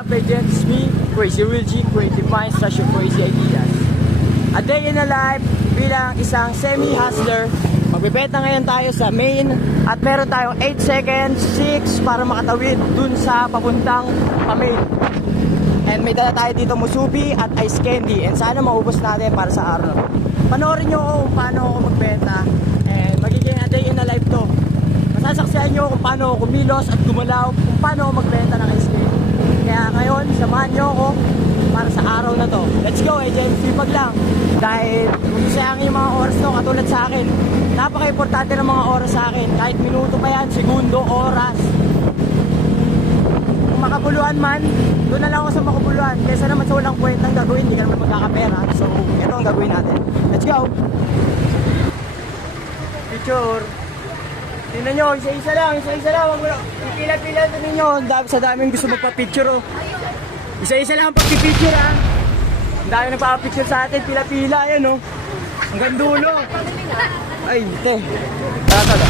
It's me, Crazy Will G, Creative Minds, slash your crazy ideas. A day in a life bilang isang semi-hustler. Magbibenta ngayon tayo sa main at meron tayong 8 seconds, 6 para makatawid dun sa papuntang main. And may dala tayo dito musubi at ice candy and sana maubos natin para sa araw. Panoorin nyo ako kung paano ako magbenta and magiging a day in a life to. Masasaksihan nyo kung paano ako kumilos at gumalaw, kung paano ako magbenta ng ice candy. Kaya ngayon, samahan nyo ako para sa araw na to. Let's go, AJ. Sipag lang. Dahil kung sayang yung mga oras to, katulad sa akin, napaka-importante ng mga oras sa akin. Kahit minuto pa yan, segundo, oras. Kung makabuluhan man, doon na lang ako sa makabuluhan. Kaysa naman sa walang kwentang gagawin, hindi ka naman magkakapera. So, ito ang gagawin natin. Let's go! Picture! Tingnan nyo, isa-isa lang. Wag mo lang. Pila-pila ito ninyo. Sa daming gusto magpa-picture, oh. Isa-isa lang ang pag-picture, ha. Ang dami nagpa-picture sa atin. Pila-pila, yan, oh. Hanggang dulo. Ay, te. Tara.